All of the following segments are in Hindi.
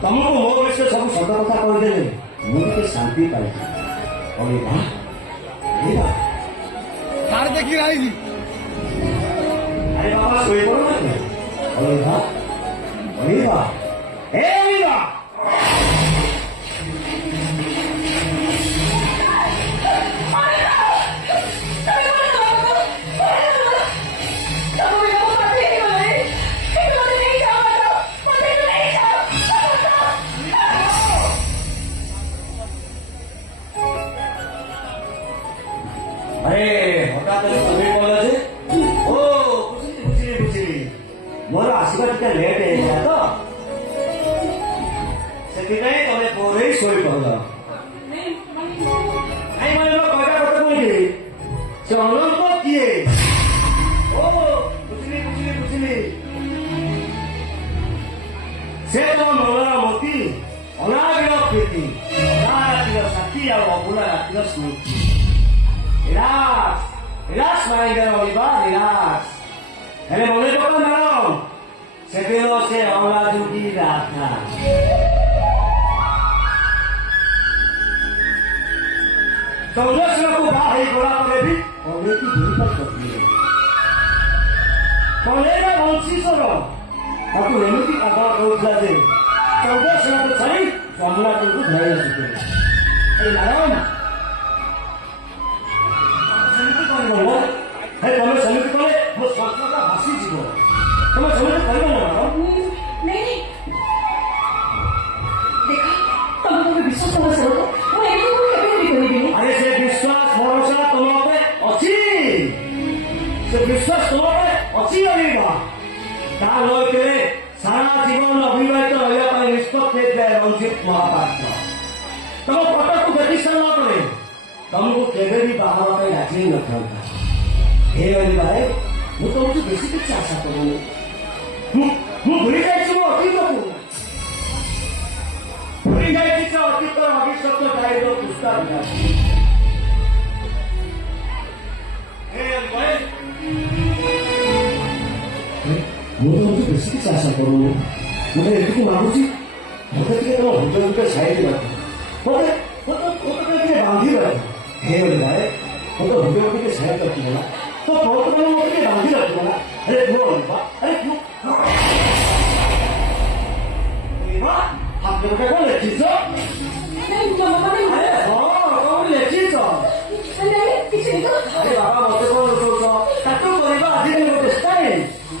तुमको मो विषय सब सत कथा कहदे मुझे शांति पाई अरे वाह तार देखी रही अरे बाबा सोई पड़ो ना अरे वाह ए वाह मोर आसवा टे लेट है तो से तमें पोरे शोई पड़ल नहीं मैंने कटा कथा कही से अनंत किए ओ बुझली बुझली बुझली से तो मोला मोती अनागिर प्रीति अनागिर शक्ति और अबुला रातिर स्मृति निराश निराश माइंडर होगा निराश अरे बोले तो मैडम से दिनों से हमारा जुटी रहा था कांग्रेस को बाहर बड़ा करे भी कांग्रेस की भूमि पर करती है कांग्रेस का वंशी सरो आपको रेमेडी आधार रोजला दे कांग्रेस को सही मामला को धैर्य सकते हैं ए नारायण समिति कौन बोलो है तुम्हें समिति करे वो स्वतंत्रता भाषी जीवो तुम्हें समिति करना ना नहीं देखा तुम तो विश्वास हो सको वो एक को कभी नहीं करेगी अरे से विश्वास भरोसा तुम पे अच्छी से विश्वास तुम पे अच्छी रहेगा ता लोग के सारा जीवन अभिवाहित रहया पर निष्पत्ति पे रंजित महापात्र तुम पता को गतिशील न करे तुमको केवे भी बाहर पे राजी न करता हे भाई ମୁଁ ତମକୁ ବେଶୀ କିଛି ଆଶା କରୁନି ମୁଁ ଭୁଲି ଯାଇଛି ମୋ ଅତୀତକୁ ଭୁଲି ଯାଇଛି ସେ ଅତୀତ ଭବିଷ୍ୟତ ଦାୟିତ୍ୱ ପୁସ୍ତକ ମୁଁ ତମକୁ ବେଶୀ କିଛି ଆଶା କରୁନି ମୁଁ ଏତିକି ମାଗୁଛି ମତେ ଟିକେ ତମ ହୃଦୟ ଭିତରେ ସାଇଡ୍ ରଖ ମତେ ଟିକେ ବାନ୍ଧିବ ହେ ଭାଇ ମତେ ହୃଦୟ ଟିକେ ସାଇଡ୍ ରଖିବ ନା तो बहुत मैंने वो के बांधी रखा ना अरे क्यों अरे क्यों आप लोग क्या लेती हो नहीं मामा नहीं अरे हाँ कौन लेती हो नहीं किसी को अरे बाबा मुझे कौन सोचो तू परिवार आदि में वो देखता है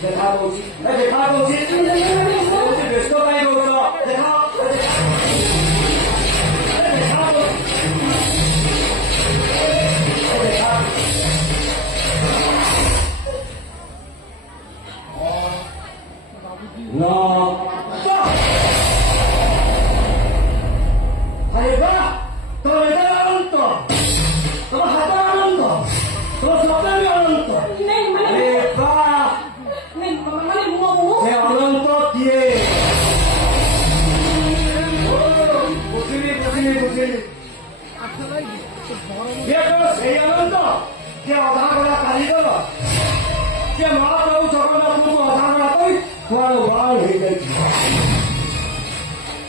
देखा बोची व्यस्त का ही बोलो देखा No. Ayo bah, kalau itu anto, kalau hata anto, kalau sopan anto. नहीं मैंने Ayo bah, नहीं मामा मैंने मुंह saya anto dia. Oh, begini. Dia kalau saya anto, dia orang orang kali itu. Dia malah tahu sopan aku orang orang tu. Kalau baru hidup,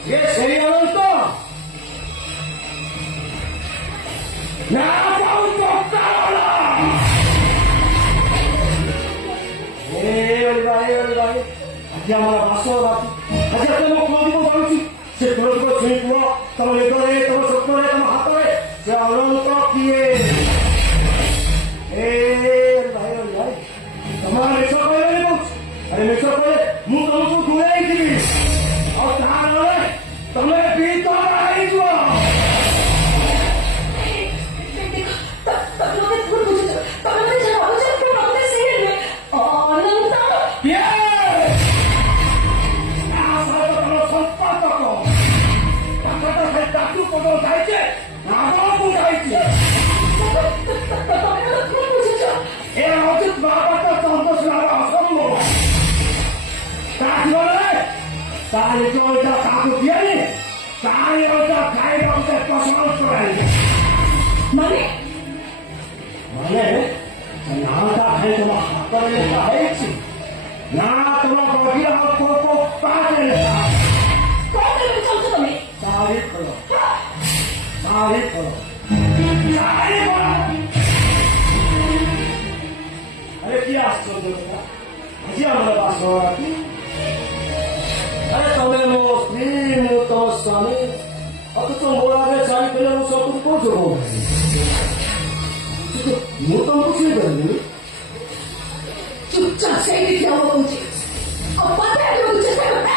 ये सही अनंत ना जाऊं तो काला ए भाई आज हमारा बासो रात आज तुम कौन को बोलती से तुम को ठीक हुआ तुम लेकर तुम सत्तर है तुम हाथ में से अनंत किए ए भाई तुम्हारे सब पहले अरे मिस्टर बोले मुंह तुमको दूर ही थी और तारे तुम्हें भी तो आई जो ତାରି ଚଳିଟା କାହାକୁ ଦିଏନି ତାରି ଅଲଗା ଖାଇବାକୁ ସେ ପସନ୍ଦ କରାଇଲେ ମାନେ ମାନେ ସେ ନାଟା ଖାଇ ତମ ହାତରେ ଲେଖା ହେଇଛି ନା ତମ ବଗିଆ କୋ ପାହାରେ ଲେଖା କଣ କରିବାକୁ ଚାହୁଁଛ ତମେ? ତାରି ଫଳ ତାରି ଫଳ ତାରି ଫଳ আরে কি আশ্চর্য কথা আজ আমরা বাসরাতি আরে তবে মো স্ত্রী মো তো স্বামী অথচ মোর আগে চাই পেলে মো সব কিছু করছো মো তো বুঝিয়ে দেবো চুপচাপ সেইটি যাওয়া উচিত অপাতে আগে চেষ্টা করবে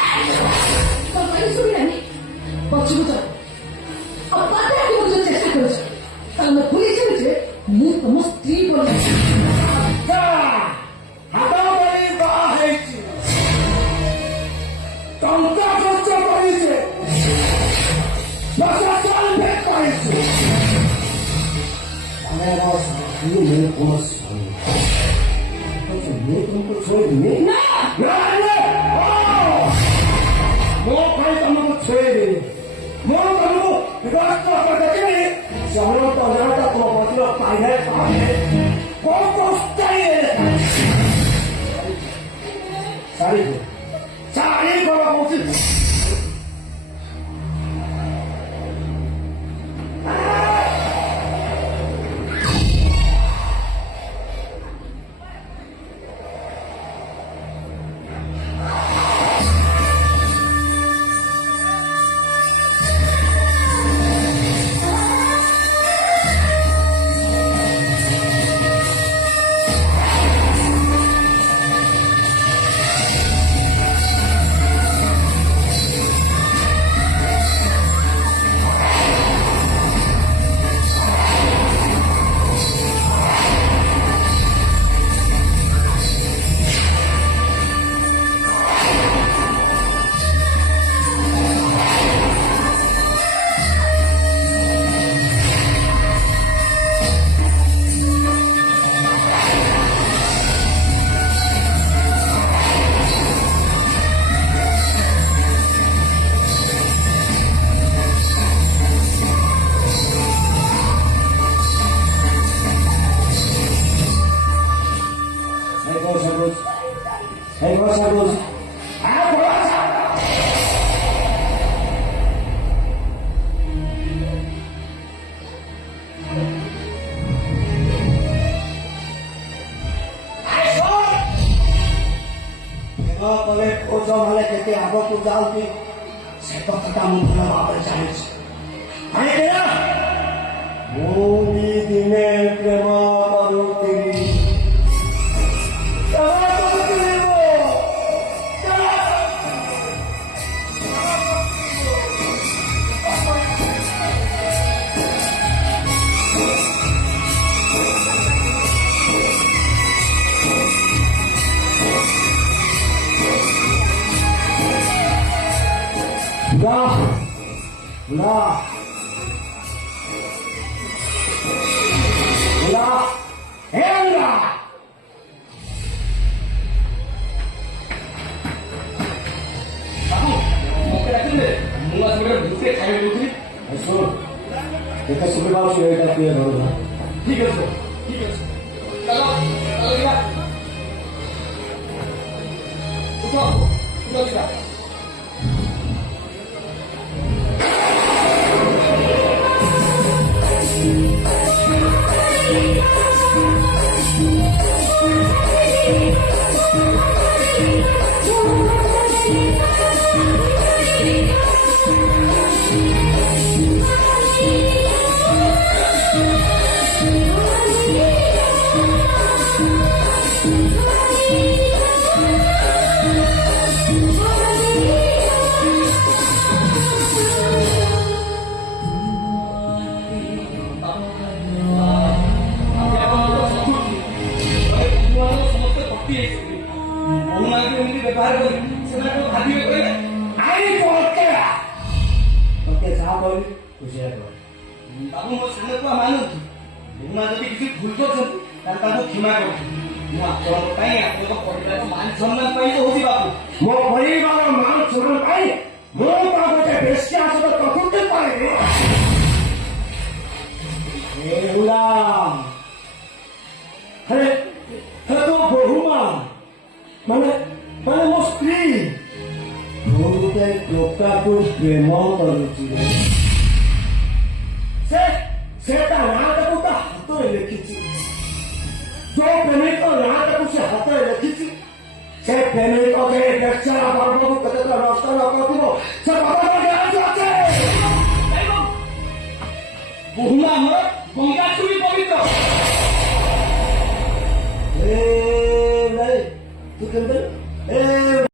তোর ভাই শুনিনি পছন্দ অপাতে আগে চেষ্টা করেছ কারণ ভুলে যাচ্ছে ମୁଁ ତମ ସ୍ତ୍ରୀ ବୋଲି ହାତ ବଳି ବାହା ହେଇଛି ଟଙ୍କା ଖର୍ଚ୍ଚ କରିଛେ ଦଶ ଚାଲ ଭେଟ କରିଛେ ଆମେ ମୁଁ କୌଣସି ମୁଁ ତୁମକୁ ଛୁଇଁବିନି ମୋ ପାଇଁ ତମକୁ ଛୁଇଁବିନି ମୁଁ ତମକୁ ବିବାହ କରିଦେବି शहरों तो अजानता तुम पहुंचो पाइने पाइने कौन चाहिए सारी को पहुंची Hey, what's up, Rose? ତଳେ ଓଜ ମାନେ କେତେ ଆଗକୁ ଯାଉଛି ସେ କଥାଟା ମୁଁ ଭଲ ଭାବରେ ଜାଣିଛି ମୁଁ ବି ଦିନେ ପ୍ରେମ କରୁଥିଲି Kita sudah bawa sih kita punya baru. Tiga so. Kalau kita, udah sudah. बाबू मो सामने को मानु ना जदि किसी भूल कर ताको क्षमा कर ମୁଁ ଆପଣଙ୍କ ପାଇଁ ଆପଣଙ୍କ ପରିବାର ମାନ ସମ୍ମାନ ପାଇଁ କହୁଛି ବାପୁ। ମୋ ପରିବାର ମାନ ସମ୍ମାନ ପାଇଁ ମୁଁ ତା ଗୋଟେ ବେଶ୍ୟା ସହିତ ଚତୁର୍ଥ ପାଇବି। ଏଗୁଡ଼ା ହେଲେ ହେଲେ ତୋ ବୋହୂ ମା ମାନେ ମାନେ ମୋ ସ୍ତ୍ରୀ ମୁଁ ଗୋଟେ ଟୋକାକୁ ପ୍ରେମ କରୁଛି। ସେ ତା ନାଁଟାକୁ ତା ହାତରେ ଲେଖିଛି। ଯୋଉ ପ୍ରେମିକ ନାଁଟାକୁ ସେ ହାତରେ ଲେଖିଛି ସେ ପ୍ରେମିକ ଯେ ବେଶ୍ୟାର ଗର୍ଭକୁ କେତେ ନଷ୍ଟ ନ କରିଥିବ ସେ ଭଗବାନ ଜାଣିଛୁ ଅଛି। ବୋହୁମା ଆମର ଗଙ୍ଗା ଚୁରି ପବିତ୍ର। ଏ ଭାଇ ତୁ କେମିତି